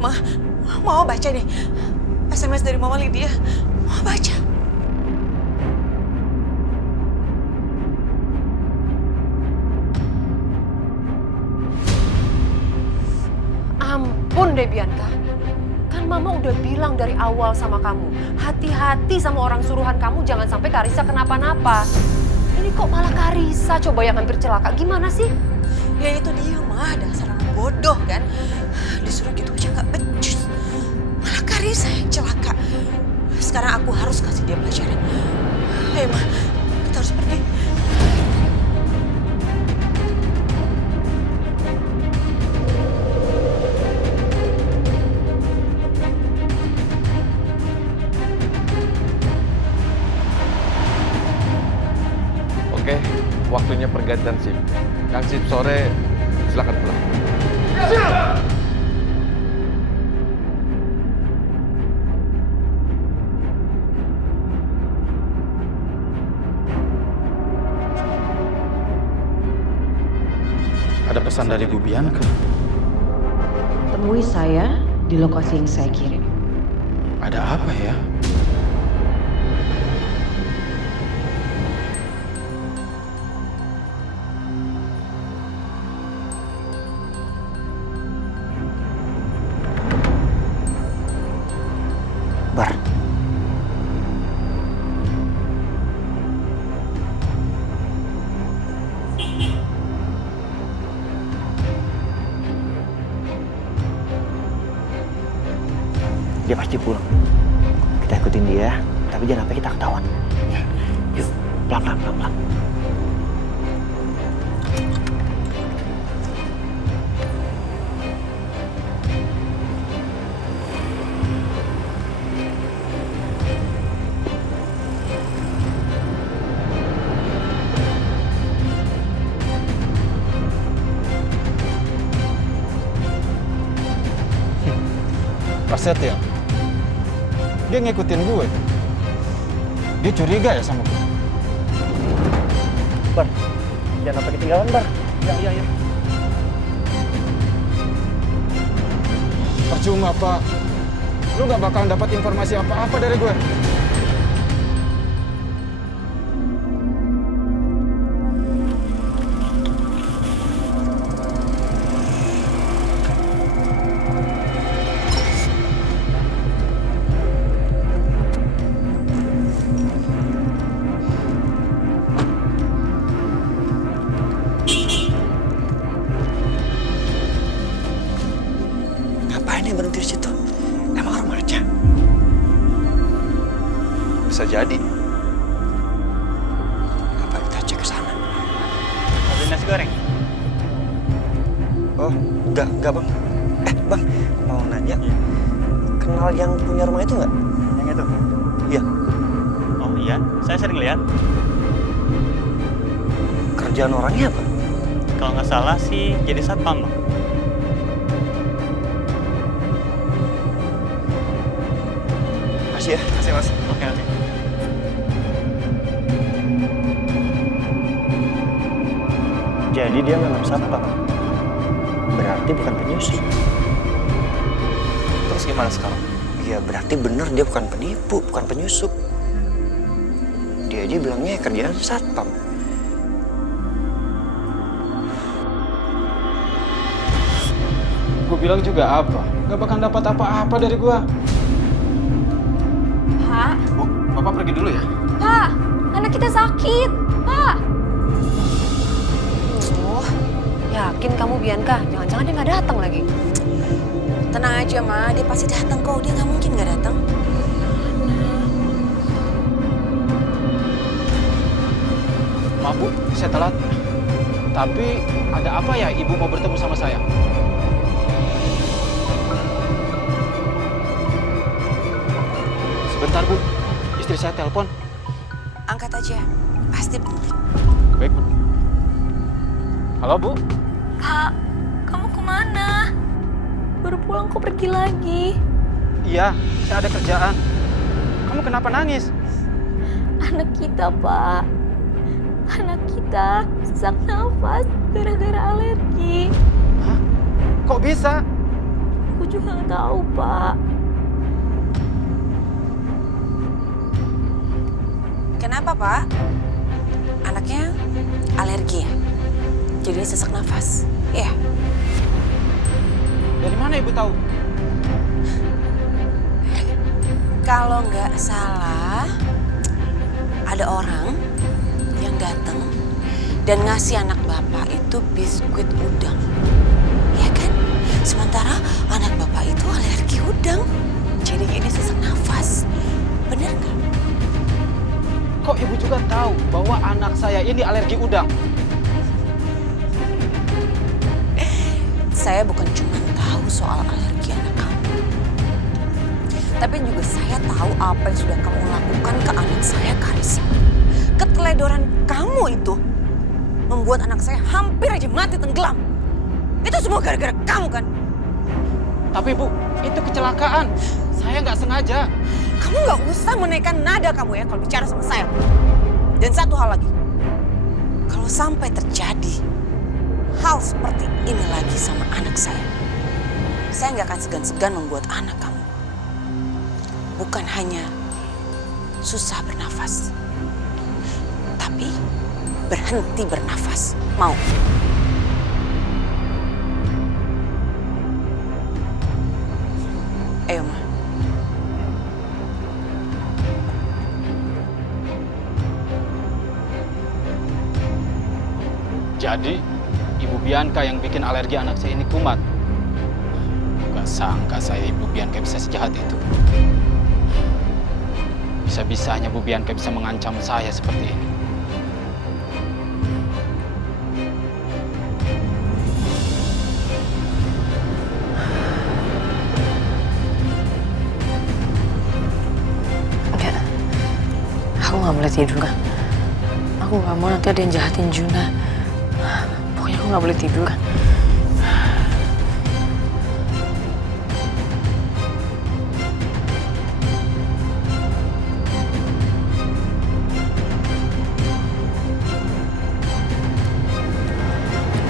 Ma, mau baca nih. SMS dari Mama Lydia. Mau baca. Ampun deh Bianca. Kan Mama udah bilang dari awal sama kamu. Hati-hati sama orang suruhan kamu, jangan sampai Karissa kenapa-napa. Ini kok malah Karissa coba yang hampir celaka. Gimana sih? Ya itu dia, Ma. Dasar anak bodoh kan. Disuruh gitu aja gak becus. Malah Karissa yang celaka. Sekarang aku harus kasih dia pelajaran. Ayo, Ma. Kita harus pergi. Oke, waktunya pergantian shift. Yang shift sore, silakan pulang. Siap! Ada pesan dari Bu Bianca. Temui saya di lokasi yang saya kirim. Ada apa ya? Bar. Dia pasti pulang. Kita ikutin dia, tapi jangan sampai kita ketahuan. Yuk, pelan-pelan, pelan-pelan. Prasetya, dia ngikutin gue. Dia curiga ya sama gue. Bar, jangan sampai ketinggalan, Bar. Ya. Percuma, Pak. Lu gak bakalan dapat informasi apa-apa dari gue. Ngapain yang berhenti di situ? Emang orang aja? Bisa jadi. Apa kita cek ke sana? Ada nasi goreng? Oh, enggak, Bang. Bang, mau nanya. Kenal yang punya rumah itu nggak? Yang itu? Iya. Oh iya, saya sering lihat. Kerjaan orangnya apa? Kalau nggak salah sih jadi satpam, Bang. Makasih ya. Makasih, Mas. Oke. Jadi dia memang satpam. Berarti bukan penyusup. Terus gimana sekarang? Iya, berarti benar dia bukan penipu, bukan penyusup. Dia aja bilangnya kerjaan satpam. Gue bilang juga apa? Gak bakal dapat apa-apa dari gue. Pak, Bu, Bapak pergi dulu ya. Pak, anak kita sakit. Pak. Oh, yakin kamu Bianca? Jangan-jangan dia nggak datang lagi. Tenang aja, Ma. Dia pasti datang kok. Dia nggak mungkin nggak datang. Maaf Bu, saya telat. Tapi ada apa ya Ibu mau bertemu sama saya? Sebentar Bu, istri saya telepon. Angkat aja. Pasti penting. Baik Bu. Halo Bu? Pak, kamu kemana? Baru pulang kok pergi lagi? Iya, saya ada kerjaan. Kamu kenapa nangis? Anak kita, Pak. Anak kita sesak nafas gara-gara alergi. Hah? Kok bisa? Aku juga nggak tahu, Pak. Kenapa, Pak? Anaknya alergi ya? Jadi sesak nafas. Iya. Dari mana Ibu tahu? Kalau nggak salah, ada orang yang datang dan ngasih anak Bapak itu biskuit udang. Ya kan? Sementara anak Bapak itu alergi udang. Jadi ini sesak nafas. Bener nggak? Kok Ibu juga tahu bahwa anak saya ini alergi udang? Saya bukan cuma tahu soal alergi anak kamu. Tapi juga saya tahu apa yang sudah kamu lakukan ke anak saya, Karissa. Keteledoran kamu itu membuat anak saya hampir aja mati tenggelam. Itu semua gara-gara kamu kan? Tapi Bu, itu kecelakaan. Saya nggak sengaja. Kamu nggak usah menaikkan nada kamu ya kalau bicara sama saya. Dan satu hal lagi, kalau sampai terjadi hal seperti ini lagi sama anak saya nggak akan segan-segan membuat anak kamu bukan hanya susah bernafas, tapi berhenti bernafas. Mau? Ayo, Ma. Jadi, Ibu Bianca yang bikin alergi anak saya ini kumat. Gak sangka saya Ibu Bianca bisa sejahat itu. Bisa-bisanya Bu Bianca bisa mengancam saya seperti ini. Enggak, aku nggak boleh tidur kan. Aku nggak mau nanti ada yang jahatin Juna. Pokoknya aku nggak boleh tidur kan.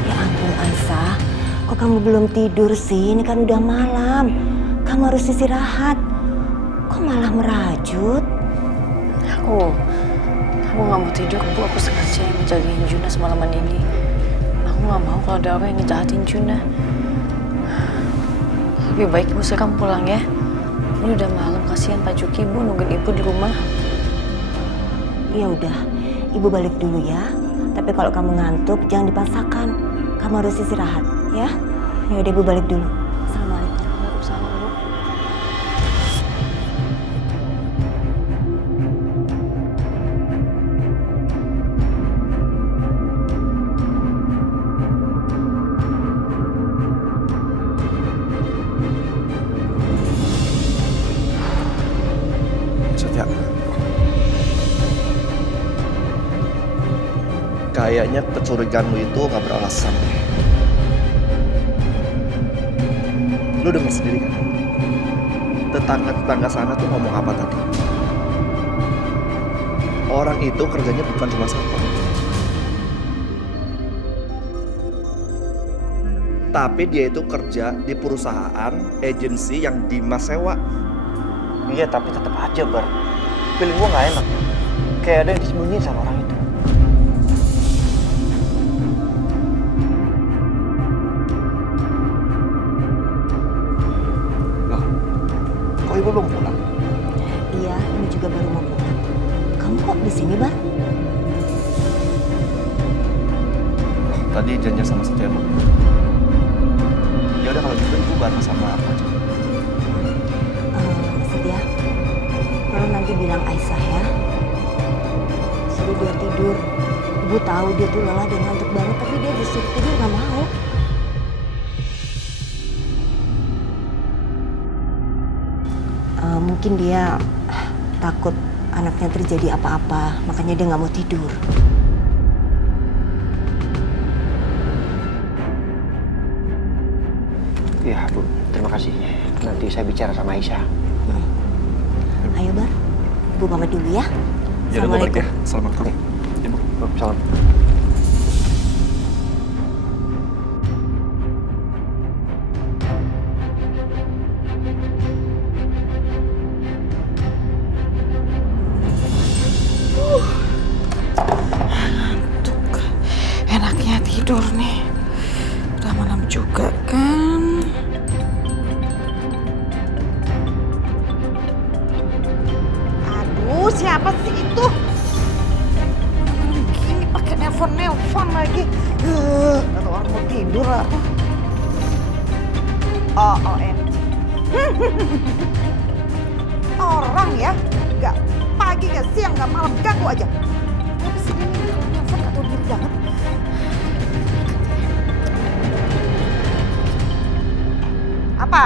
Ya ampun, Aisyah. Kok kamu belum tidur sih? Ini kan udah malam. Kamu harus istirahat. Kok malah merajut? Aku nggak mau tidur, Bu. Aku sengaja menjagain Juna semalaman ini. Aku nggak mau kalau ada orang yang ngejahatin Juna. Lebih baik Ibu sekarang pulang ya. Ini udah malam, kasihan Pak Juki, Bu, nungguin Ibu di rumah. Ya udah, Ibu balik dulu ya. Tapi kalau kamu ngantuk, jangan dipaksakan. Kamu harus istirahat, ya. Ya udah, Ibu balik dulu. Assalamualaikum. Waalaikumsalam, Bu. Satya, kayaknya kecurigaanmu itu nggak beralasan. Lu dengar sendiri kan? Tetangga-tetangga sana tuh ngomong apa tadi? Orang itu kerjanya bukan cuma satpam, tapi dia itu kerja di perusahaan agensi yang Dimas sewa. Iya, tapi tetap aja, Bar. Feeling gua nggak enak. Kayak ada yang disembunyiin sama orang itu. Loh, kok ibu belum pulang? Iya, ini juga baru mau pulang. Kamu kok di sini, Bar? Tadi janjian sama Satya, Bu. Ya udah kalau gitu ibu bareng sama aku aja. Sedia. Kalau nanti bilang Aisyah ya. Suruh dia tidur. Ibu tahu dia tuh lelah dan ngantuk banget, tapi dia disuruh tidur nggak mau. Mungkin dia takut anaknya terjadi apa-apa, makanya dia nggak mau tidur. Iya, Bu. Terima kasih. Nanti saya bicara sama Aisyah. Ayo, Bar. Ibu pamit dulu ya. Ya udah, balik ya. Assalamualaikum. Ya, Bu. Salam. Siapa sih itu? Gini pakai nelpon lagi. Atau orang mau tidur apa? OMG. Orang ya, nggak pagi, nggak siang, nggak malam, ganggu aja. Tapi sih ini kalau nelpon nggak tahu diri banget. Apa?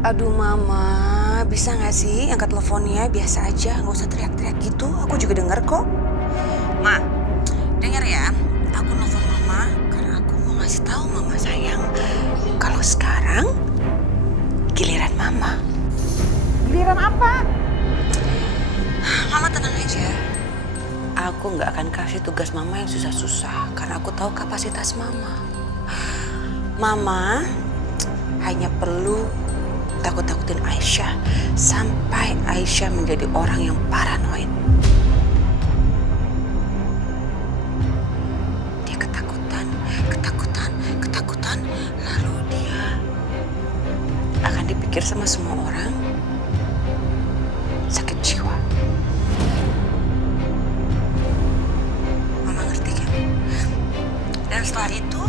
Aduh Mama, bisa nggak sih angkat teleponnya biasa aja, nggak usah teriak-teriak gitu. Aku juga denger kok. Ma, denger ya. Aku nelfon Mama karena aku mau ngasih tahu Mama sayang kalau sekarang giliran Mama. Giliran apa? Mama tenang aja. Aku nggak akan kasih tugas Mama yang susah-susah karena aku tahu kapasitas Mama. Mama hanya perlu takut-takutin Aisyah sampai Aisyah menjadi orang yang paranoid. Dia ketakutan, lalu dia akan dipikir sama semua orang sakit jiwa. Mama ngerti kan? Dan setelah itu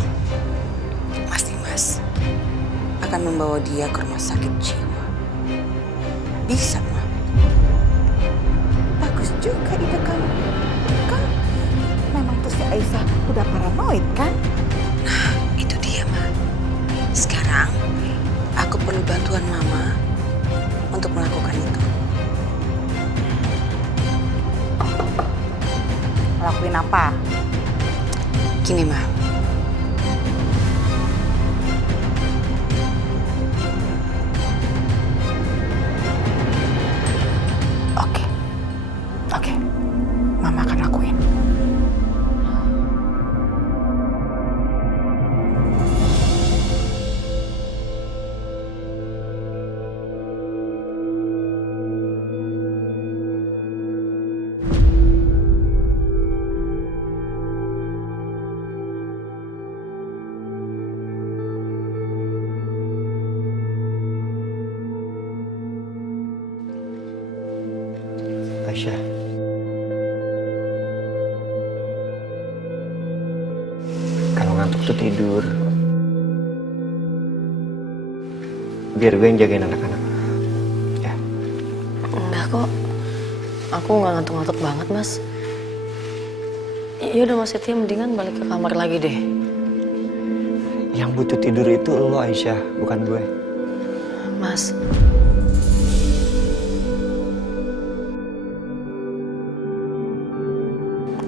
Mas Dimas akan membawa dia ke rumah sakit jiwa. Bisa, Ma? Bagus juga ide kamu. Kan memang tuh si Aisyah udah paranoid kan? Nah, itu dia, Ma. Sekarang aku perlu bantuan Mama untuk melakukan itu. Lakuin apa? Gini, Ma. Oke, Mama akan lakuin. Aisyah. Kalau ngantuk tuh tidur. Biar gue yang jagain anak-anak. Ya. Enggak kok. Aku nggak ngantuk-ngantuk banget, Mas. Ya udah Mas Setia, mendingan balik ke kamar lagi deh. Yang butuh tidur itu lo, Aisyah, bukan gue. Mas.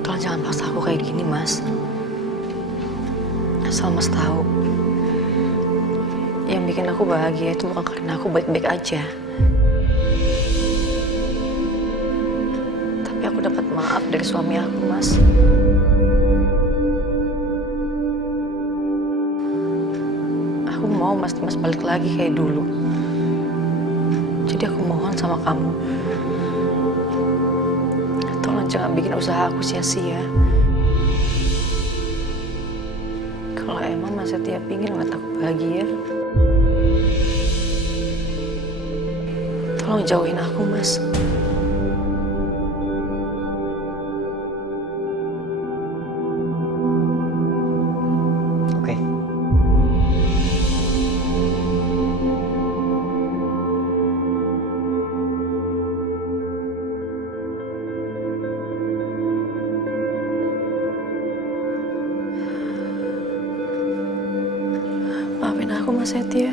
Tolong jangan paksa aku kayak gini, Mas. Asal Mas tahu, yang bikin aku bahagia itu bukan karena aku baik-baik aja. Tapi aku dapat maaf dari suami aku, Mas. Aku mau Mas Dimas balik lagi kayak dulu. Jadi aku mohon sama kamu, tolong jangan bikin usaha aku sia-sia. Kalau emang Mas Setia pingin ngeliat aku bahagia, tolong jauhin aku, Mas. Oke. Maafin aku, Mas Setia.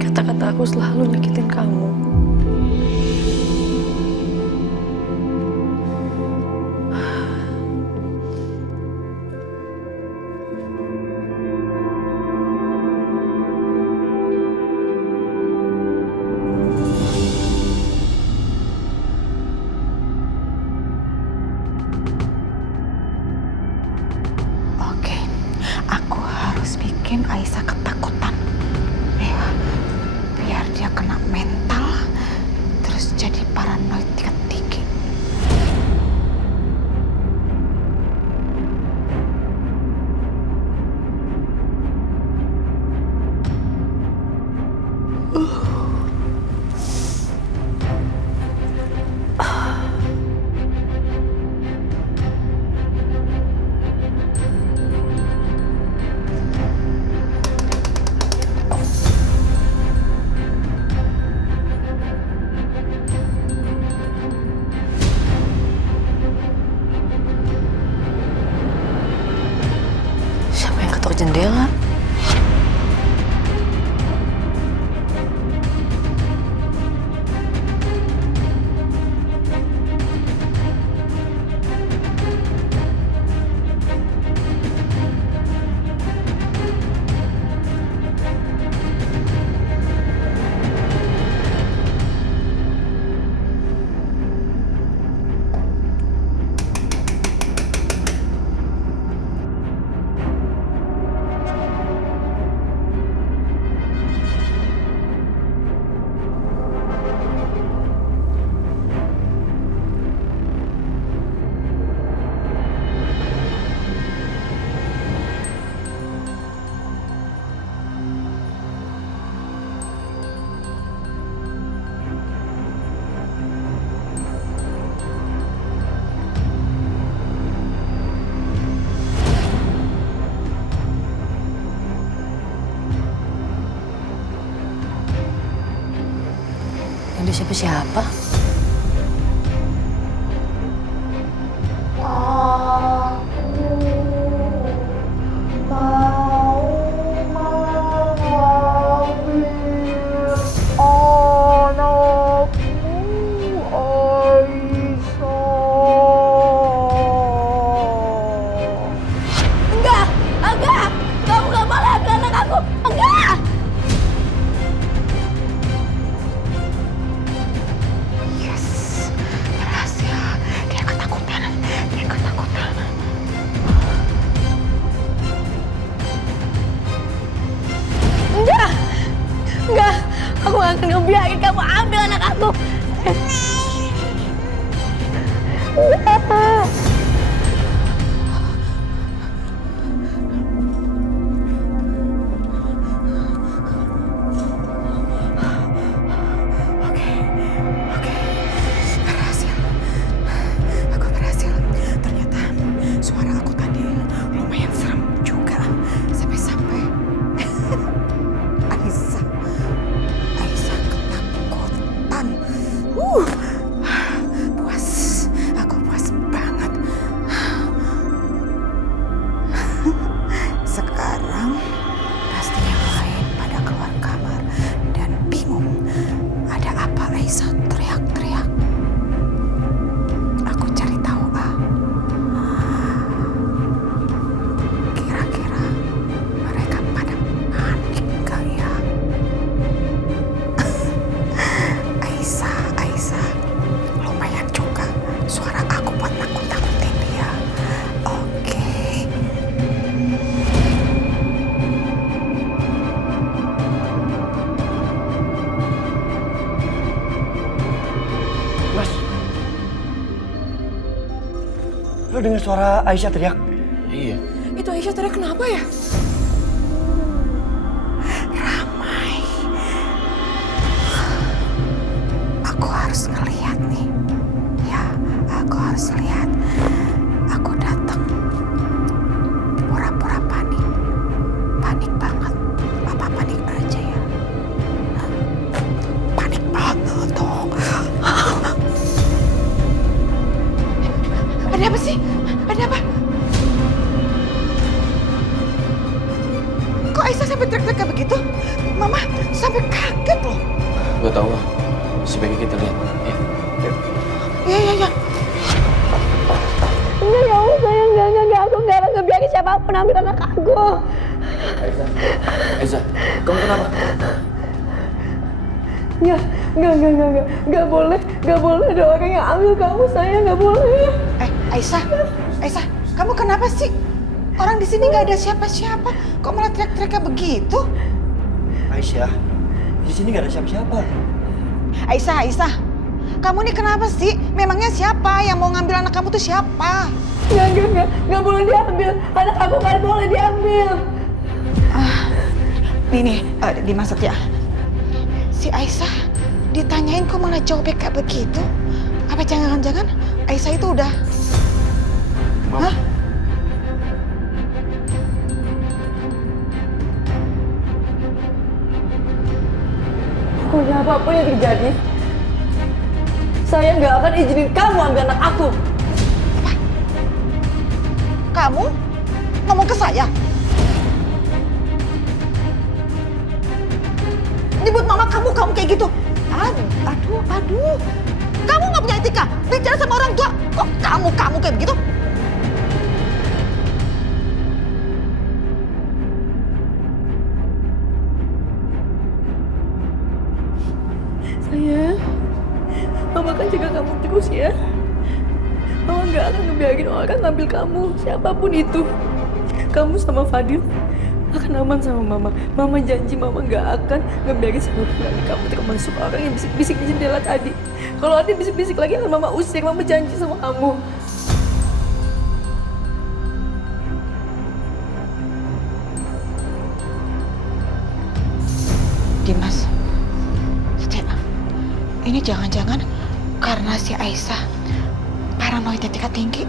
Kata-kata aku selalu nyakitin kamu. Oke, aku harus bikin Aisyah ketakutan. Ya, biar dia kena mental, ada siapa-siapa. Aku gak akan ngebiarin kamu ambil anak aku. Oke. Berhasil. Aku berhasil. Ternyata suara aku tadi lumayan serem juga. Sampai-sampai Aisyah ketakutan. Puas. Aku puas banget. Sekarang pasti yang lain pada keluar kamar dan bingung ada apa Aisyah teriak-teriak. Aku cari tahu kira-kira mereka pada panik gak ya? Aisyah, lumayan juga suara aku buat nakut-nakutin dia. Oke. Mas, lo dengar suara Aisyah teriak? Iya. Itu Aisyah teriak kenapa ya? Ramai. Aku harus ngeliat nih. Ya, aku harus lihat. Aku datang. Pura-pura panik. Panik banget. Apa panik aja ya? Panik banget dong. Ada apa sih? Ada apa? Kok Aisyah sampai teriak-teriak kayak begitu? Mama sampai kaget loh. Gak tau lah. Sebaiknya kita lihat. Ya. Iya. Enggak, ya Allah, saya enggak. Aku enggak akan ngebiarin siapapun ambil anak aku. Aisyah, kamu kenapa? Enggak boleh ada orang yang ambil kamu, saya enggak boleh. Aisyah, kamu kenapa sih? Orang di sini enggak ada siapa-siapa. Kok malah teriak-teriak kayak begitu? Aisyah, di sini nggak ada siapa-siapa. Aisyah, kamu nih kenapa sih? Memangnya siapa yang mau ngambil anak kamu tuh siapa? Enggak boleh diambil. Anak aku nggak boleh diambil. Nih, dimaksud ya. Si Aisyah ditanyain kok malah jawabnya kayak begitu? Apa jangan-jangan Aisyah itu udah... Hah? Pokoknya apapun yang terjadi, saya nggak akan izinin kamu ambil anak aku. Apa? Kamu ngomong ke saya? Nyebut mama kamu kayak gitu? Aduh. Kamu nggak punya etika? Bicara sama orang tua, kok kamu kayak begitu? Sayang, Mama kan jaga kamu terus ya. Mama nggak akan ngebiarin orang ngambil kamu, siapapun itu. Kamu sama Fadil akan aman sama Mama. Mama janji Mama nggak akan ngebiarin siapapun ngambil kamu, termasuk orang yang bisik-bisik di jendela tadi. Kalau ada bisik-bisik lagi akan Mama usir. Mama janji sama kamu. Dimas, ini jangan-jangan karena si Aisyah paranoidnya tingkat tinggi.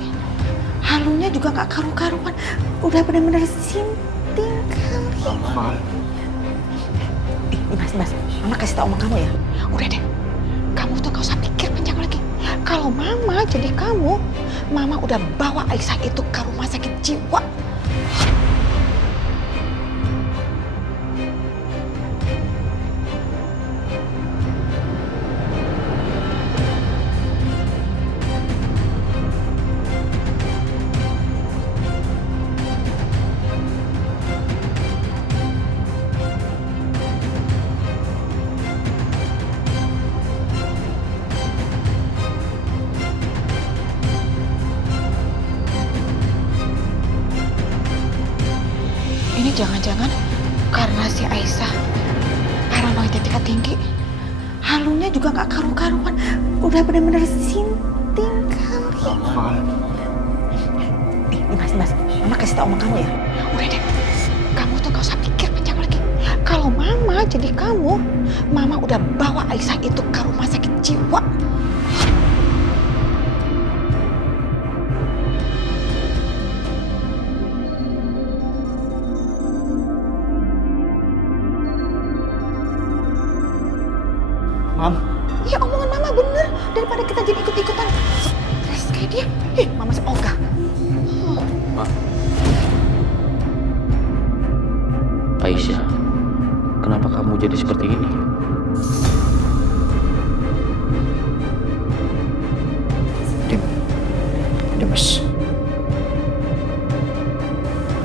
Halunya juga nggak karu-karuan. Udah benar-benar sinting kali. Mas, Mama kasih tau sama kamu ya. Udah deh, kamu tuh gak usah pikir panjang lagi. Kalau mama jadi kamu, mama udah bawa Aisyah itu ke rumah sakit jiwa. Ini jangan-jangan karena si Aisyah paranoidnya tingkat tinggi. Halunya juga gak karu-karuan. Udah bener-bener sinting kali. Mas, mama kasih tau sama kamu ya. Udah deh, kamu tuh gak usah pikir panjang lagi. Kalau mama jadi kamu, mama udah bawa Aisyah itu ke rumah sakit jiwa. Mam, Ya omongan mama bener. Daripada kita jadi ikut-ikutan stres kayak dia. Mama semoga. Aisyah, kenapa kamu jadi seperti ini? Demes.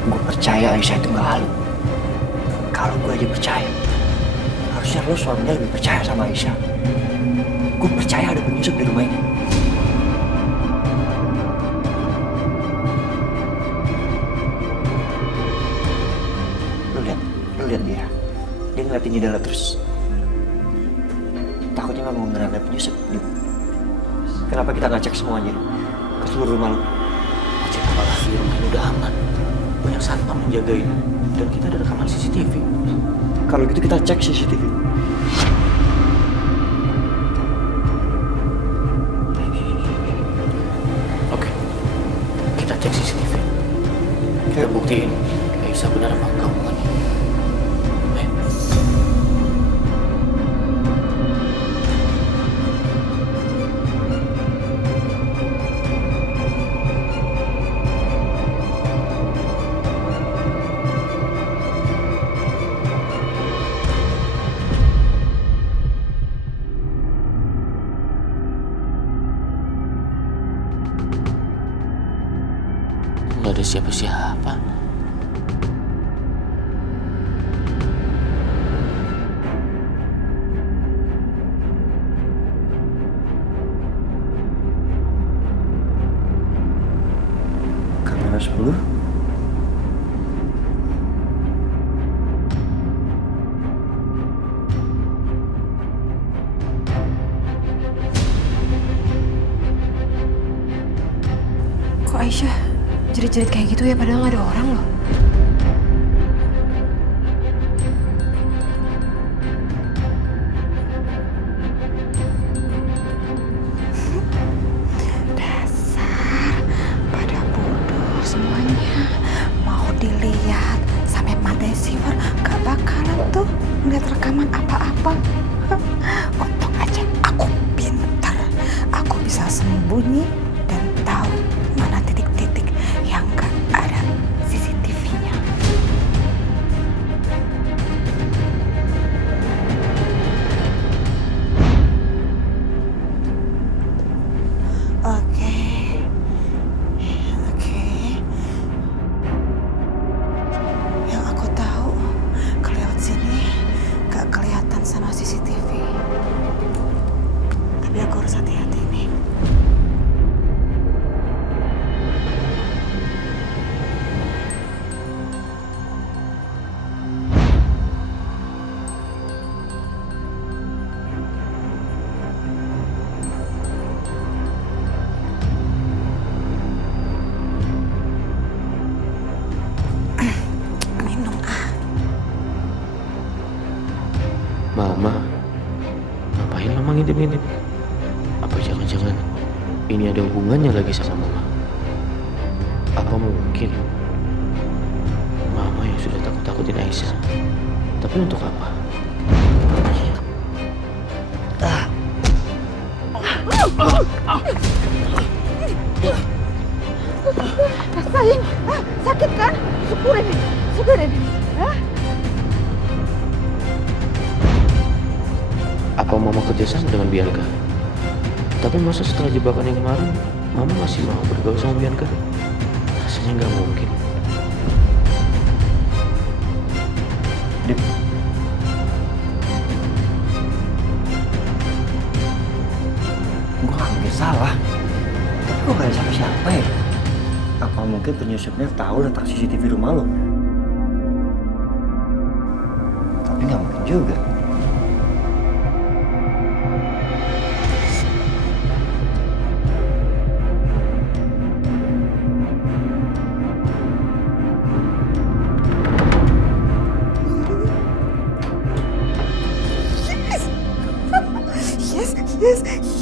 Gue percaya Aisyah itu gak halu. Kalau gue aja percaya, harusnya lo suaminya lebih percaya sama Aisyah. Gue percaya ada penyusup di rumah ini. Lo lihat dia. Dia ngeliatin jendela terus. Takutnya nggak mau beneran ada penyusup. Kenapa kita nggak cek semuanya ke seluruh rumah lo? Cek apa lagi, rumah ini udah aman. Banyak satpam menjagain. Dan kita ada rekaman CCTV. Kalau gitu kita cek CCTV. Oke, kita cek CCTV. Kita buktiin Aisyah benar apa enggak hubungannya. Nggak ada siapa-siapa. Kamera 10. Kok Aisyah jerit-jerit kayak gitu ya padahal gak ada orang loh. Dasar pada bodoh semuanya. Mau dilihat sampai mata siwar gak bakalan tuh ngeliat rekaman apa-apa. Untung aja aku pintar. Aku bisa sembunyi dan tahu mana titik-titik yang gak ada CCTV-nya. Oke. Yang aku tahu, kelewat sini gak kelihatan sama CCTV. Tapi aku harus hati-hati nih. Mama, ngapain mama ngintip-ngintip? Apa jangan-jangan ini ada hubungannya lagi sama mama? Apa mungkin mama yang sudah takut-takutin Aisyah? Tapi untuk apa? Sayang, sakit kan? Syukurin ini, syukurin ini. Apa Mama kerjasama dengan Bianca? Tapi masa setelah jebakan yang kemarin, Mama masih mau bergaul sama Bianca? Rasanya nggak mungkin. Dip. Gue gak mungkin salah. Tapi gue gak ada siapa-siapa ya. Apa mungkin penyusupnya tahu letak CCTV rumah lo? Tapi gak mungkin juga.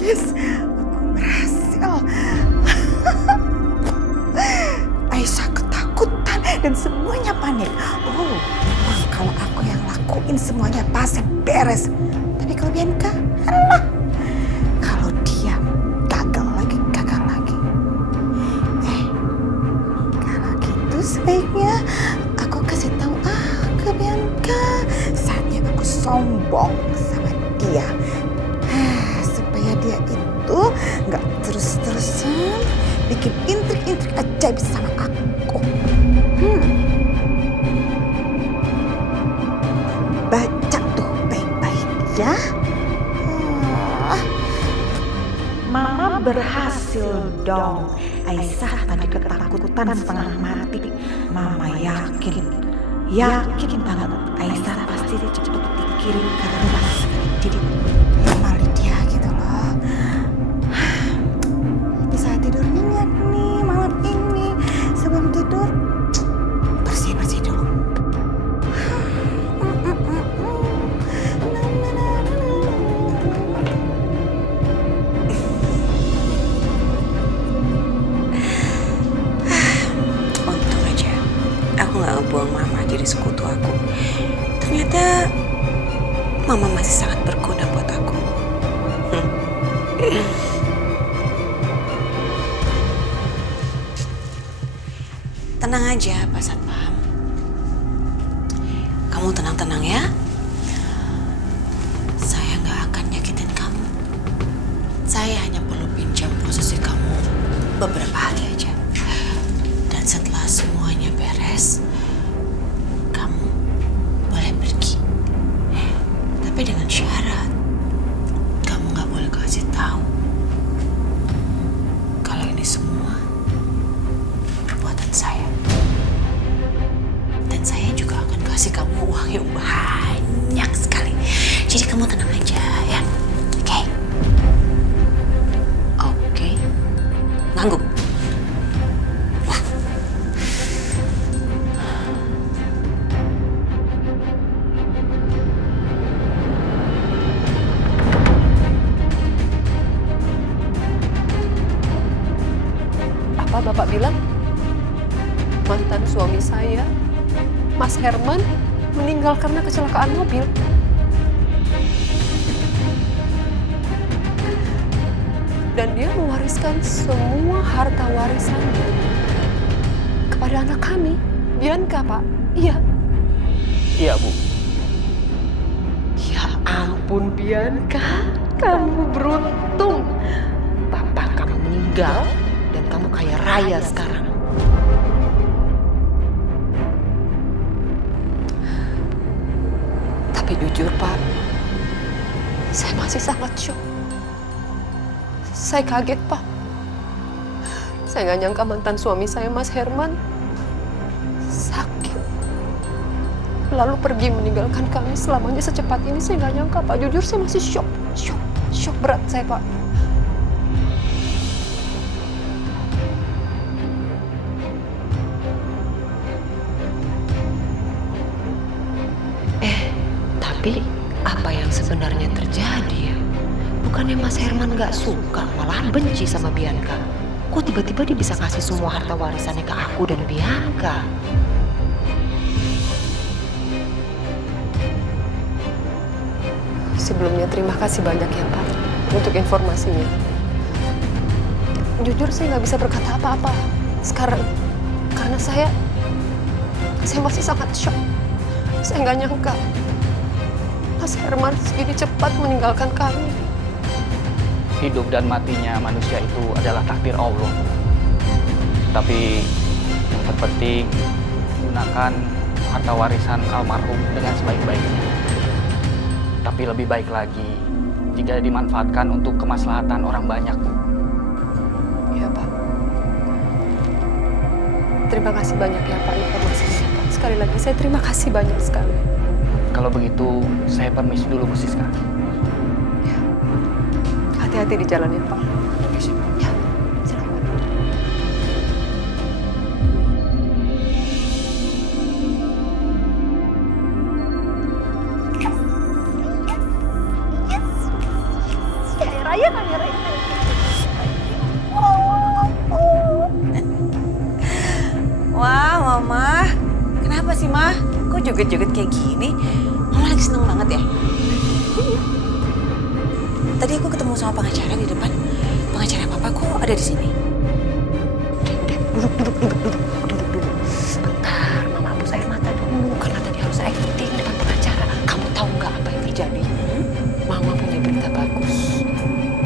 Yes, aku berhasil. Aisyah ketakutan dan semuanya panik. Oh, kalau aku yang lakuin semuanya pasti beres. Tapi kalau Bianca, alah. Kalau dia gagal lagi. Kalau gitu sebaiknya aku kasih tahu ke Bianca. Saatnya aku sombong sama dia. Dia itu nggak terus-terusan bikin intrik-intrik ajaib sama aku. Baca tuh baik-baik ya. Mama berhasil dong. Aisyah tadi ketakutan setengah mati. Mama yakin banget Aisyah pasti cepet dikirim ke rumah sakit. Jadi Mama Lydia gitu loh. Bisa tidur nyenyak nih malam ini. Sebelum tidur bersih dulu. Untung aja aku gak ngebuang Mama jadi sekutu aku. Ternyata Mama masih sangat berguna buat aku. Tenang aja, Pak Satpam. Kamu tenang-tenang ya. Saya nggak akan nyakitin kamu. Saya hanya perlu pinjam posisi kamu beberapa hari aja. Dan setelah semuanya beres, kamu boleh pergi. Tapi dengan syarat, kamu nggak boleh kasih tahu kalau ini semua perbuatan saya. Dan saya juga akan kasih kamu uang yang banyak sekali. Jadi kamu tenang aja ya. Oke? Oke. Ngangguk. Apa Bapak bilang? Mantan suami saya, Mas Herman, meninggal karena kecelakaan mobil. Dan dia mewariskan semua harta warisannya kepada anak kami, Bianca, Pak. Iya. Iya, Bu. Ya ampun, Bianca. Kamu beruntung. Bapak kamu meninggal dan kamu kaya raya sekarang. Tapi jujur, Pak, saya masih sangat syok. Saya kaget, Pak. Saya nggak nyangka mantan suami saya, Mas Herman, sakit. Lalu pergi meninggalkan kami selamanya secepat ini. Saya nggak nyangka, Pak. Jujur saya masih syok berat saya, Pak. Tapi apa yang sebenarnya terjadi ya? Bukannya Mas Herman nggak suka, malahan benci sama Bianca. Kok tiba-tiba dia bisa kasih semua harta warisannya ke aku dan Bianca? Sebelumnya terima kasih banyak ya Pak untuk informasinya. Jujur saya nggak bisa berkata apa-apa sekarang. Karena saya masih sangat shock. Saya nggak nyangka Mas Herman segini cepat meninggalkan kami. Hidup dan matinya manusia itu adalah takdir Allah. Tapi yang terpenting gunakan harta warisan almarhum dengan sebaik-baiknya. Tapi lebih baik lagi jika dimanfaatkan untuk kemaslahatan orang banyak, Bu. Iya, Pak. Terima kasih banyak ya, Pak, informasinya, Pak. Sekali lagi saya terima kasih banyak sekali. Kalau begitu, saya permisi dulu, Bu Siska. Ya. Hati-hati di jalan ya, Pak. Ya, silakan. Raya kan ya, Raya. Wah, Mama. Kenapa sih, Ma? Kok joget-joget kayak gini? Mama lagi seneng banget ya? Tadi aku ketemu sama pengacara di depan. Pengacara Papa kok ada di sini? Duduk dulu. Bentar, Mama hapus air mata dulu. Karena tadi harus acting depan pengacara. Kamu tahu nggak apa yang terjadi? Mama punya berita bagus.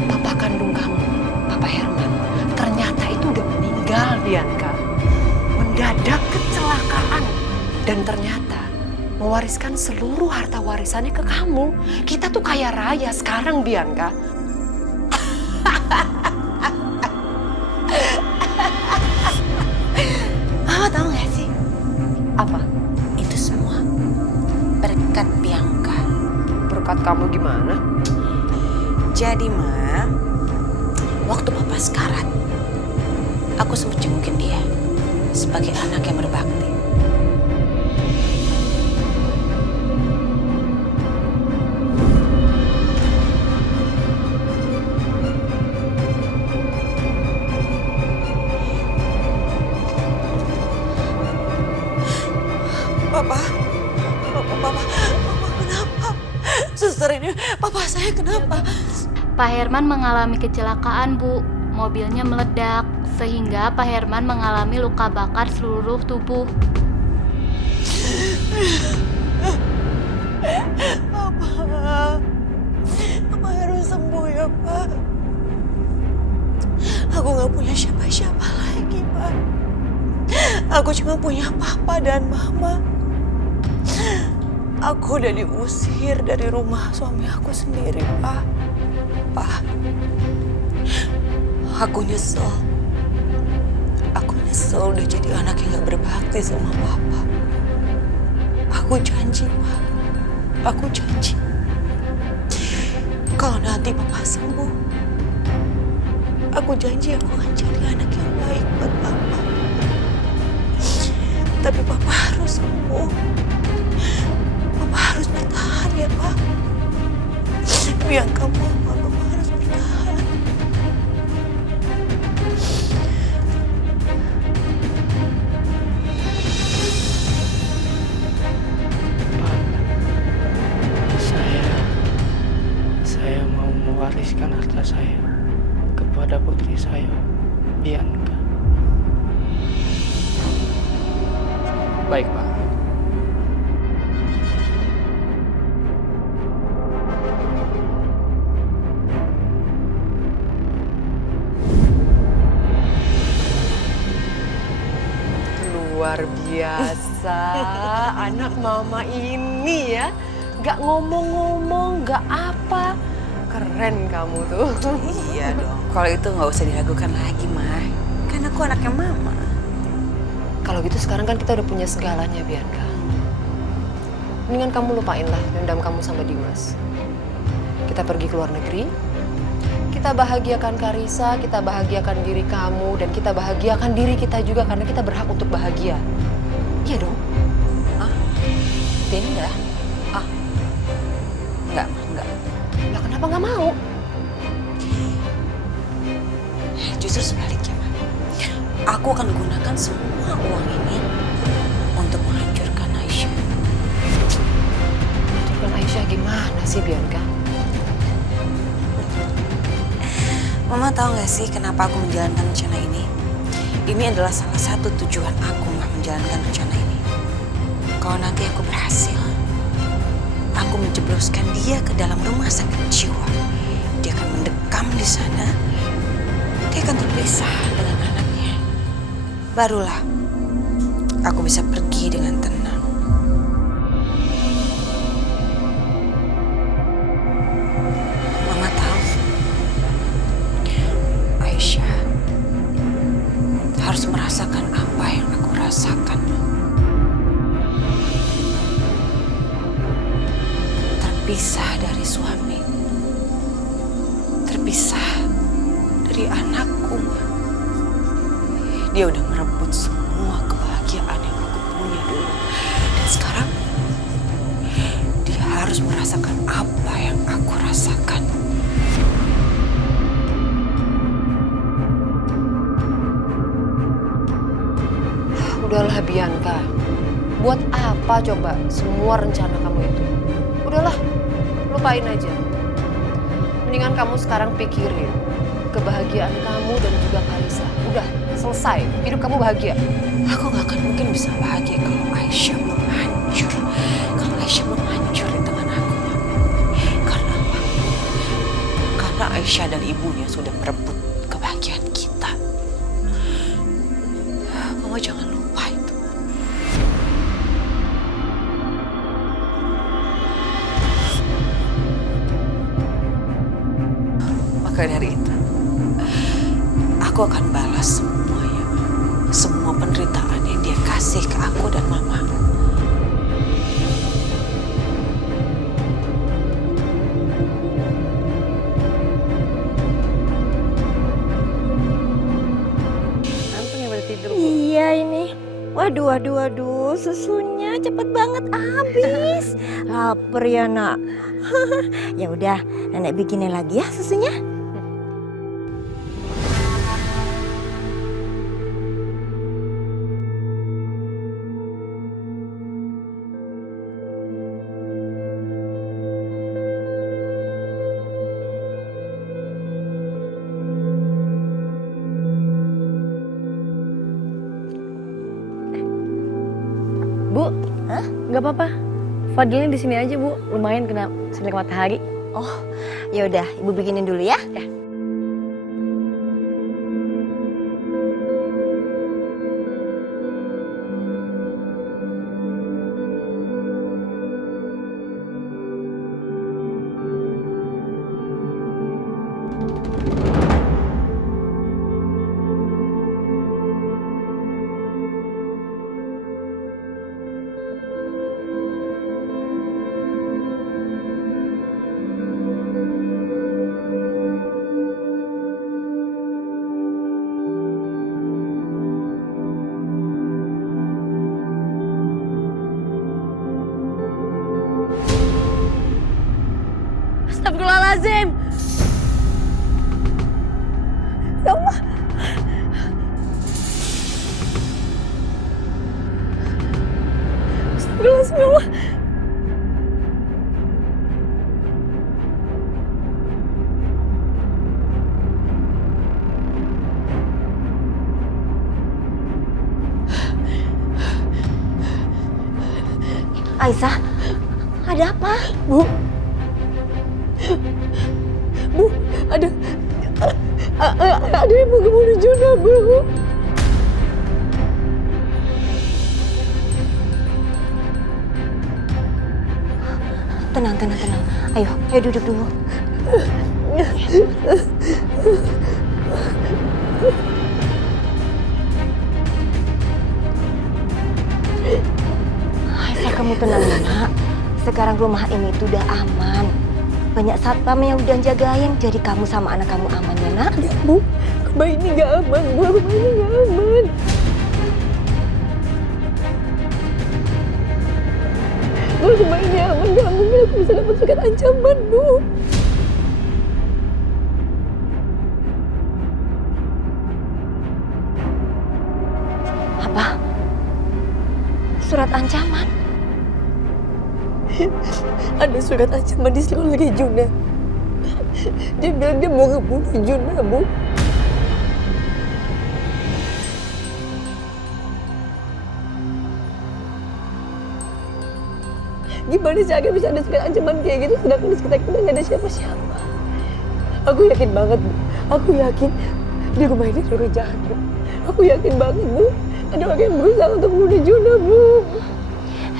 Papa kandung kamu, Papa Herman, ternyata itu udah meninggal, Bianca. Mendadak kecelakaan. Dan ternyata mewariskan seluruh harta warisannya ke kamu. Kita tuh kaya raya sekarang, Bianca. Mama tahu nggak sih? Apa? Itu semua berkat Bianca. Berkat kamu gimana? Jadi, Ma, waktu Papa sekarat, aku sempat jengukin dia sebagai anak yang berbakti. Papa kenapa? Suster ini, Papa saya kenapa? Pak Herman mengalami kecelakaan, Bu. Mobilnya meledak, sehingga Pak Herman mengalami luka bakar seluruh tubuh. Papa harus sembuh ya, Pak. Aku nggak punya siapa-siapa lagi, Pak. Aku cuma punya Papa dan Mama. Aku udah diusir dari rumah suami aku sendiri, Pak. Pak, aku nyesel. Aku nyesel udah jadi anak yang gak berbakti sama Papa. Aku janji, Pak. Aku janji. Kalau nanti Papa sembuh, aku janji aku akan jadi anak yang baik buat Papa. Tapi Papa harus sembuh. Papa harus bertahan ya, Pak. Biar kamu, Papa harus bertahan. Saya mau mewariskan harta saya kepada putri saya, Bianca. Baik, Pak. Luar biasa, anak Mama ini ya. Gak ngomong-ngomong, gak apa. Keren kamu tuh. Iya dong. Kalau itu nggak usah diragukan lagi, Ma. Kan aku anaknya Mama. Kalau gitu sekarang kan kita udah punya segalanya, Bianca. Mendingan kamu lupain lah dendam kamu sama Dimas. Kita pergi ke luar negeri. Kita bahagiakan Karissa, kita bahagiakan diri kamu, dan kita bahagiakan diri kita juga karena kita berhak untuk bahagia. Iya dong. Ah, tidak. Ah, enggak. Lah kenapa nggak mau? Justru sebaliknya, Ma. Aku akan gunakan semua uang ini untuk menghancurkan Aisyah. Menghancurkan Aisyah gimana sih, Bianca? Mama tahu nggak sih kenapa aku menjalankan rencana ini? Ini adalah salah satu tujuan aku, Mah, menjalankan rencana ini. Kalau nanti aku berhasil, aku menjebloskan dia ke dalam rumah sakit jiwa. Dia akan mendekam di sana. Dia akan terpisah dengan anaknya. Barulah aku bisa pergi dengan tenang. Mama tahu, Aisyah harus merasakan apa yang aku rasakan. Terpisah dari suami, terpisah dari anakku. Dia udah merebut semua kebahagiaan yang aku punya dulu. Dan sekarang dia harus merasakan apa yang aku rasakan. Udahlah Bianca, buat apa coba semua rencana kamu itu? Udahlah, lupain aja. Mendingan kamu sekarang pikirin kebahagiaan kamu dan juga Karissa. Udah, selesai. Hidup kamu bahagia. Aku gak akan mungkin bisa bahagia kalau Aisyah belum hancur. Kalau Aisyah belum hancur di tangan aku. Karena apa? Karena Aisyah dan ibunya sudah merebut kebahagiaan kita. Mama jangan lupa itu. Maka dari itu, aku akan balas semuanya, semua penderitaan yang dia kasih ke aku dan Mama. Langsung ya berarti tidur. Iya ini. Waduh, susunya cepet banget habis. Laper ya nak. Ya udah, nenek bikinin lagi ya susunya. Bu, nggak apa-apa. Fadilnya di sini aja Bu, lumayan kena sinar matahari. Oh, ya udah, ibu bikinin dulu ya. Ya. Astagfirullahaladzim. Ya Allah. Astagfirullahaladzim ya Allah. Aisyah, ada apa? Bu, ada yang mau kebunuh Juna, Bu. Tenang. Ayo duduk dulu. Aisyah, kamu tenang ya nak. Sekarang rumah ini tuh udah aman. Banyak satpam yang udah jagain, jadi kamu sama anak kamu aman ya nak? Ya Bu, rumah ini gak aman, Bu. Rumah ini gak aman. Bu, rumah ini aman. Gak mungkin aku bisa dapat surat ancaman, Bu. Apa? Surat ancaman? Ada surat ancaman di seluruh Juna. Dia bilang dia mau ngebunuh Juna, Bu. Gimana sih Aga bisa ada ancaman kayak gitu sedangkan di sekitar kita nggak ada siapa-siapa. Aku yakin banget, Bu. Aku yakin di rumah ini ada orang jahat, Bu. Aku yakin banget, Bu. Ada orang yang berusaha untuk bunuh Juna, Bu.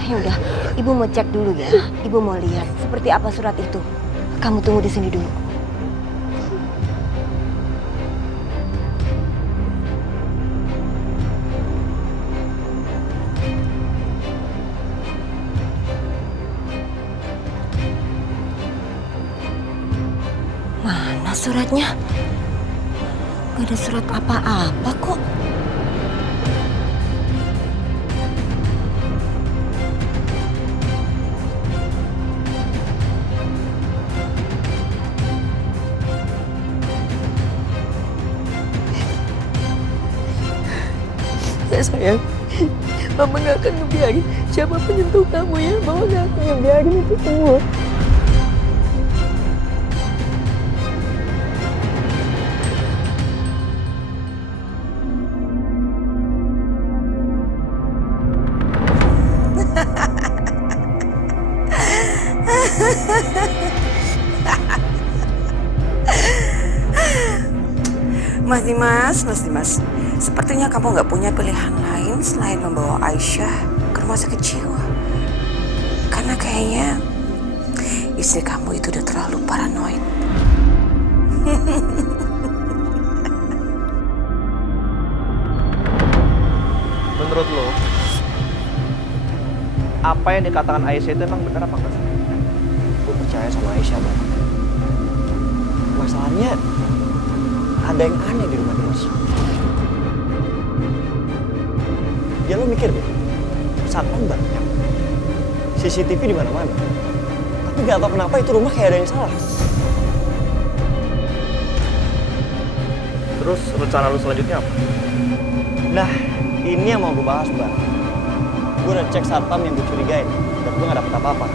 Ya udah, Ibu mau cek dulu ya. Ibu mau lihat seperti apa surat itu. Kamu tunggu di sini dulu. Mana suratnya? Gak ada surat apa-apa kok. Ya sayang, Mama gak akan ngebiarin siapa penyentuh kamu ya. Mama gak akan ngebiarin itu semua. Mas Dimas, sepertinya kamu nggak punya pilihan lain selain membawa Aisyah ke rumah sakit jiwa. Karena kayaknya istri kamu itu udah terlalu paranoid. Menurut lo, apa yang dikatakan Aisyah itu emang benar apa enggak sih? Gue percaya sama Aisyah, Bang. Masalahnya ada yang aneh di rumah Dimas. Ya lo mikir deh, satpam banyak, CCTV di mana-mana, tapi gak tau kenapa itu rumah kayak ada yang salah. Terus rencana lu selanjutnya apa? Nah, ini yang mau gue bahas, Bang. Gue udah cek satpam yang gue curigain, dan gue gak dapet apa-apa.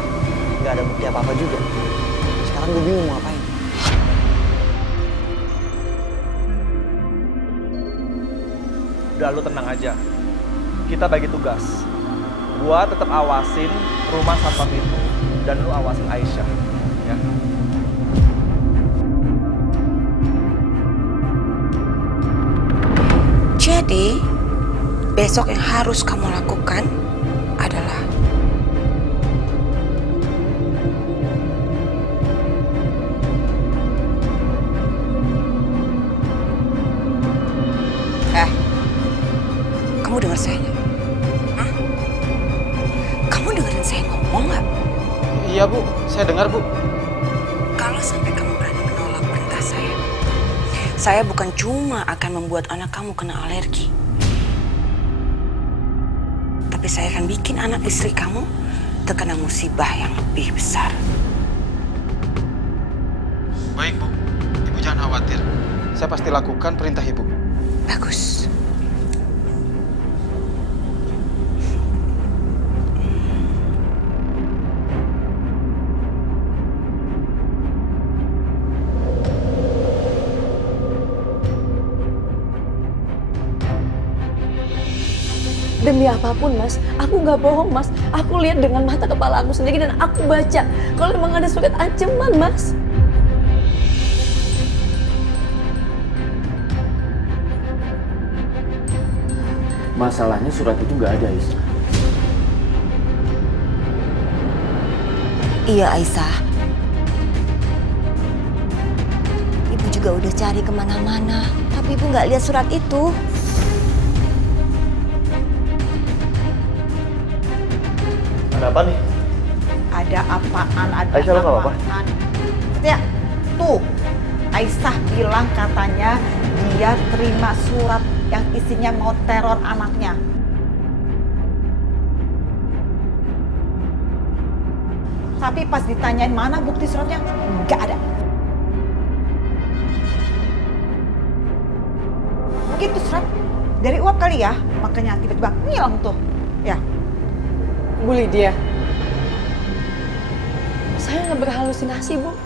Gak ada bukti apa-apa juga. Sekarang gue bingung mau ngapain. Udah, lu tenang aja. Kita bagi tugas. Gua tetap awasin rumah satpam itu dan lu awasin Aisyah, ya. Jadi, besok yang harus kamu lakukan adalah kamu dengar saya nggak? Hah? Kamu dengerin saya ngomong nggak? Iya Bu, saya dengar Bu. Kalau sampai kamu berani menolak perintah saya bukan cuma akan membuat anak kamu kena alergi, tapi saya akan bikin anak istri kamu terkena musibah yang lebih besar. Baik Bu, Ibu jangan khawatir. Saya pasti lakukan perintah Ibu. Bagus. Demi apapun, Mas, aku nggak bohong, Mas. Aku lihat dengan mata kepala aku sendiri dan aku baca kalau memang ada surat ancaman, Mas. Masalahnya surat itu nggak ada, Aisyah. Iya, Aisyah. Ibu juga udah cari kemana-mana, tapi Ibu nggak lihat surat itu. Ada apa nih? Ada apaan? Ada Aisyah, lo nggak apa-apa? Ya, tuh. Aisyah bilang katanya dia terima surat yang isinya mau teror anaknya. Tapi pas ditanyain mana bukti suratnya, nggak ada. Mungkin tuh surat dari uap kali ya, makanya tiba-tiba ngilang tuh. Ya. Bu Lydia, saya nggak berhalusinasi, Bu.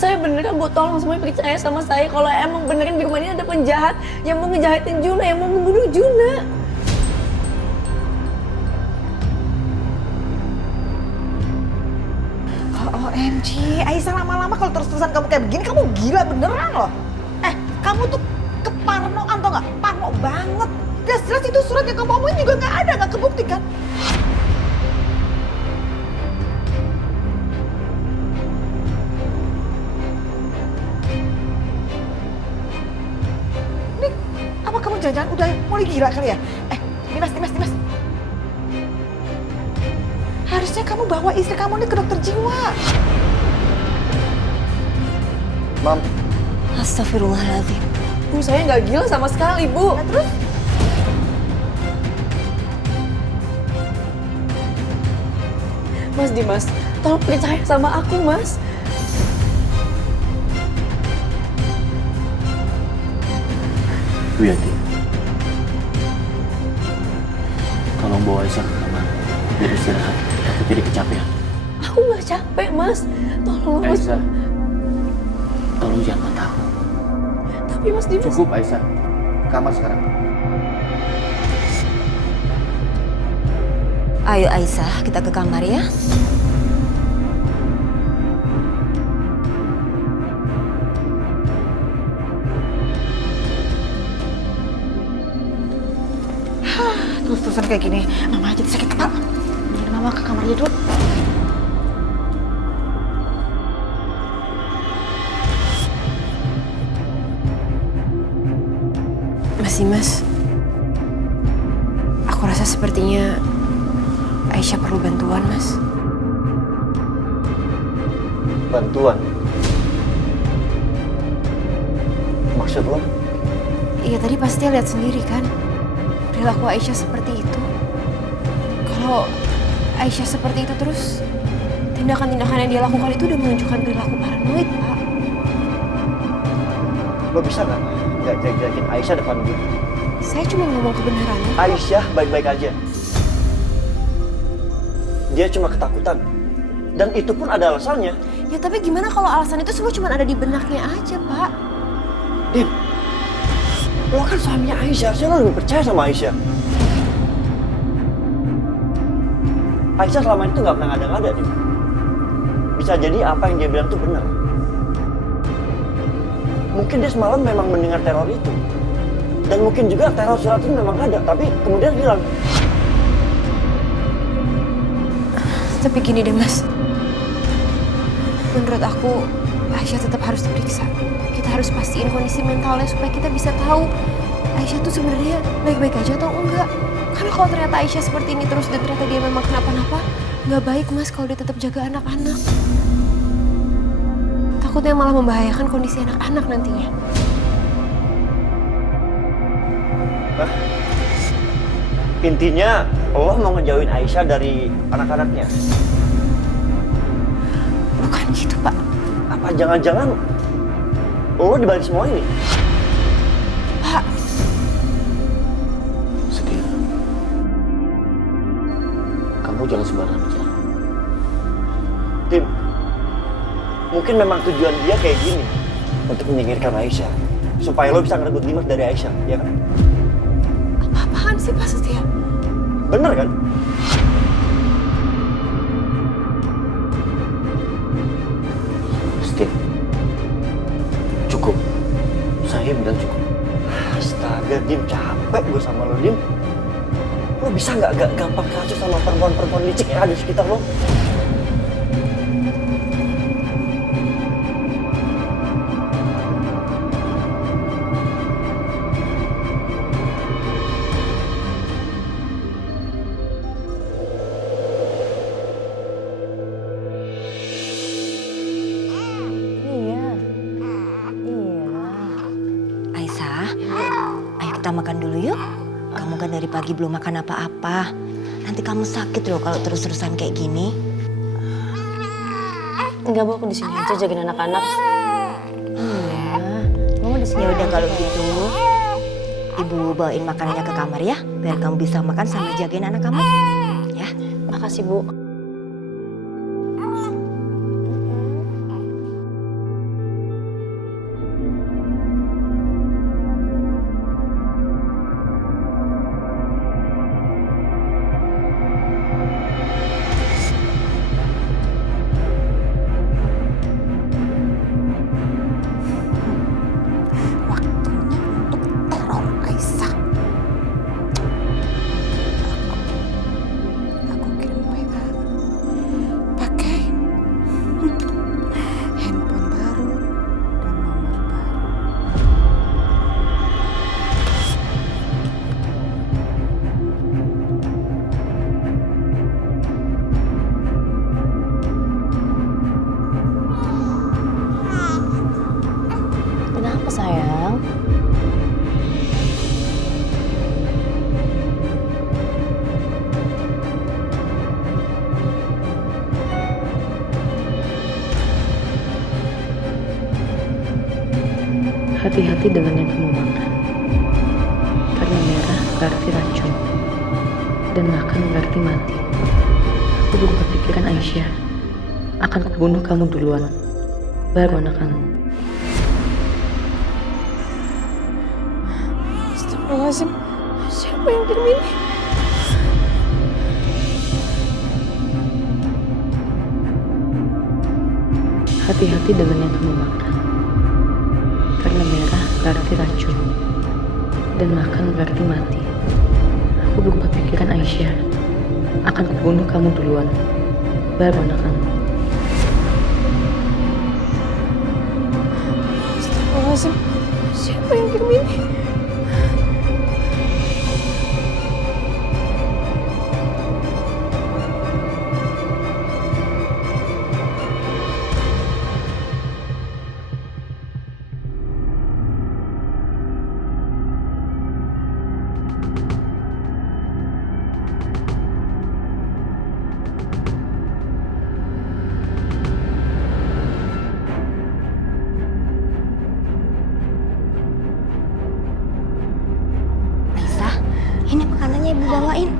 Saya beneran Bu, tolong semuanya percaya sama saya kalau emang beneran di rumah ini ada penjahat yang mau ngejahatin Juna, yang mau membunuh Juna. OMG, Aisyah lama-lama kalau terus-terusan kamu kayak begini, kamu gila beneran loh. Kamu tuh keparnoan tau gak? Parno banget. Jelas-jelas itu surat yang kamu omongin juga gak ada, gak kebukti kan? Nih, apa kamu jangan-jangan udah mulai gila kali ya? Dimas. Harusnya kamu bawa istri kamu nih ke dokter jiwa. Mam. Astagfirullahaladzim. Bu, saya nggak gila sama sekali, Bu. Nah, terus? Mas Dimas, tolong percaya sama aku, Mas. Wiyanti, tolong bawa Aisyah ke kamar biar istirahat. Aku jadi kecapean. Aku nggak capek, Mas. Tolong, Mas. Aisyah, tolong jangan patah aku. Tapi Mas Dimas... Cukup Aisyah, kamar sekarang. Ayo Aisyah, kita ke kamar ya. Terus-terusan kayak gini, Mama jadi sakit kepala. Mending Mama ke kamarnya dulu. Mas, aku rasa sepertinya Aisyah perlu bantuan, Mas. Bantuan? Maksud lo? Iya, tadi pasti lihat sendiri kan perilaku Aisyah seperti itu. Kalau Aisyah seperti itu terus, tindakan-tindakan yang dia lakukan itu udah menunjukkan perilaku paranoid, Pak. Lo bisa nggak jelek-jelekin Aisyah depan gue? Saya cuma ngomong kebenarannya. Aisyah baik-baik aja. Dia cuma ketakutan. Dan itu pun ada alasannya. Ya tapi gimana kalau alasan itu semua cuma ada di benaknya aja, Pak? Dim, lo kan suaminya Aisyah, harusnya lo lebih percaya sama Aisyah. Aisyah selama itu nggak pernah ngada-ngada, Dim. Bisa jadi apa yang dia bilang tuh benar. Mungkin dia semalam memang mendengar teror itu. Dan mungkin juga teror surat itu memang ada, tapi kemudian hilang. Tapi gini deh, Mas. Menurut aku, Aisyah tetap harus diperiksa. Kita harus pastiin kondisi mentalnya supaya kita bisa tahu Aisyah tuh sebenarnya baik-baik aja atau enggak. Karena kalau ternyata Aisyah seperti ini terus dan ternyata dia memang kenapa-napa, nggak baik, Mas, kalau dia tetap jaga anak-anak. Takutnya malah membahayakan kondisi anak-anak nantinya. Hah? Intinya, lo mau ngejauhin Aisyah dari anak-anaknya? Bukan gitu, Pak. Apa jangan-jangan lo dibalik semua ini? Pak. Setia, kamu jangan sembarangan bicara. Tim, mungkin memang tujuan dia kayak gini untuk menyingkirkan Aisyah, supaya lo bisa ngerebut Dimas dari Aisyah, ya kan? Apaan sih, Pak Setia? Bener kan? Setia, cukup. Saya bilang cukup. Astaga, Dim, capek gue sama lo, Dim. Lo bisa nggak gampang kasus sama perempuan-perempuan licik yang ada di sekitar lo? Kita makan dulu yuk. Kamu kan dari pagi belum makan apa-apa. Nanti kamu sakit loh kalau terus-terusan kayak gini. Enggak, Bu, aku di sini aja jagain anak-anak. Mama di sini. Ya udah kalau gitu, Ibu bawain makanannya ke kamar ya, biar kamu bisa makan sambil jagain anak kamu. Ya. Makasih, Bu. Hati-hati dengan yang kamu makan. Karena merah berarti racun. Dan makan berarti mati. Aku berubah pikiran Aisyah. Akan kubunuh kamu duluan. Baru anak kamu. Astagfirullahaladzim. Siapa yang kirim ini? Hati-hati dengan yang kamu makan. Karena merah berarti racun. Dan makan berarti mati. Aku berubah pikiran Aisyah. Akan kubunuh kamu duluan. Baru anak kamu. Astagfirullahaladzim. Siapa yang kirim ini? Ini makanannya Ibu bawain.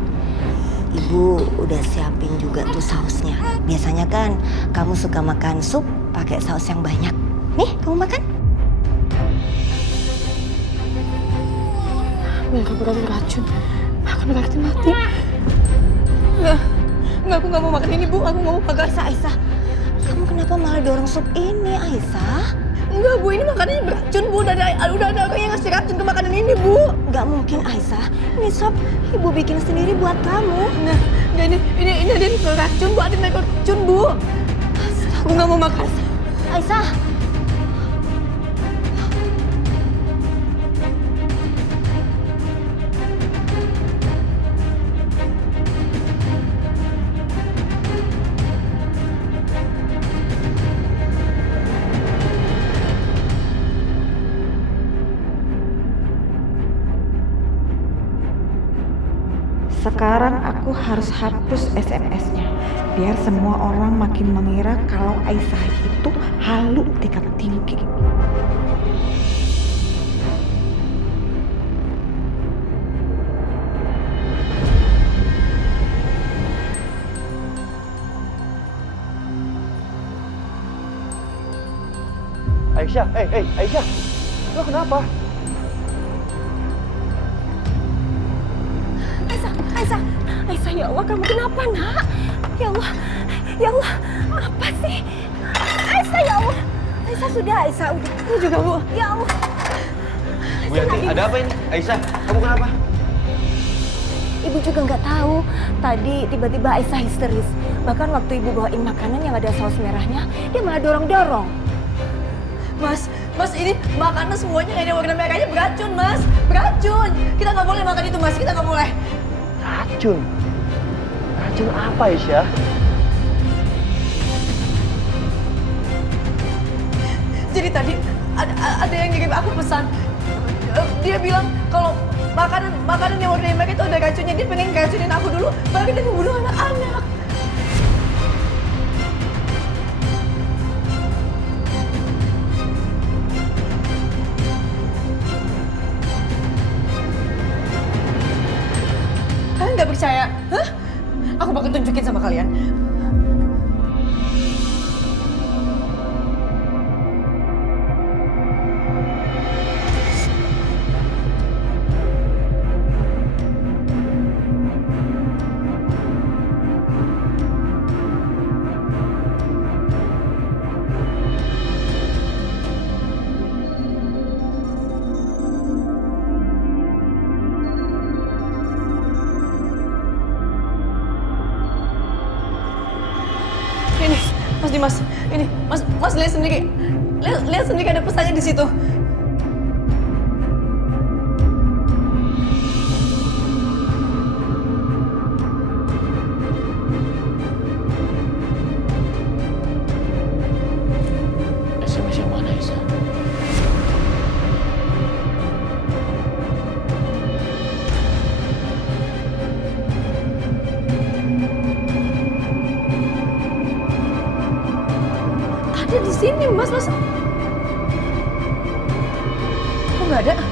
Ibu udah siapin juga tuh sausnya. Biasanya kan kamu suka makan sup pakai saus yang banyak. Nih, kamu makan. Merah berarti racun. Makan berarti mati. Enggak, aku nggak mau makan ini, Bu. Aku nggak mau makan. Aisyah, kamu kenapa malah dorong sup ini, Aisyah? Enggak, Bu. Ini makanannya beracun, Bu. Udah ada orang yang ngasih racun ke makanan ini, Bu. Gak mungkin, Aisyah. Ini sop Ibu bikin sendiri buat kamu. Enggak, ini ada yang racun, Bu. Ada yang racun, Bu. Aku nggak mau makan. Aisyah. Sekarang aku harus hapus SMS-nya. Biar semua orang makin mengira kalau Aisyah itu halu tingkat tinggi. Aisyah, Aisyah, lo kenapa? Aisyah, ya Allah, kamu kenapa, Nak? Ya Allah, apa sih? Aisyah, ya Allah. Aisyah, sudah, Aisyah, udah. Ini juga, Bu. Ya Allah. Bu Yanti, ada apa ini? Aisyah, kamu kenapa? Ibu juga nggak tahu. Tadi tiba-tiba Aisyah histeris. Bahkan waktu Ibu bawain makanan yang ada saus merahnya, dia malah dorong-dorong. Mas, ini makanan semuanya yang ada warna merahnya beracun, Mas. Beracun. Kita nggak boleh makan itu, Mas. Kita nggak boleh. Racun? Racun apa, Aisyah? Jadi tadi ada yang ngirim aku pesan. Dia bilang kalau makanan yang warna merah itu ada racunnya. Dia pengen racunin aku dulu, baru dia membunuh anak-anak. Kalian nggak percaya? Hah? Aku bakal tunjukin sama kalian. Ini, Mas Dimas, ini, Mas lihat sendiri, lihat sendiri ada pesannya di situ. SMS yang mana, Aisyah? Ada di sini, Mas. nggak ada.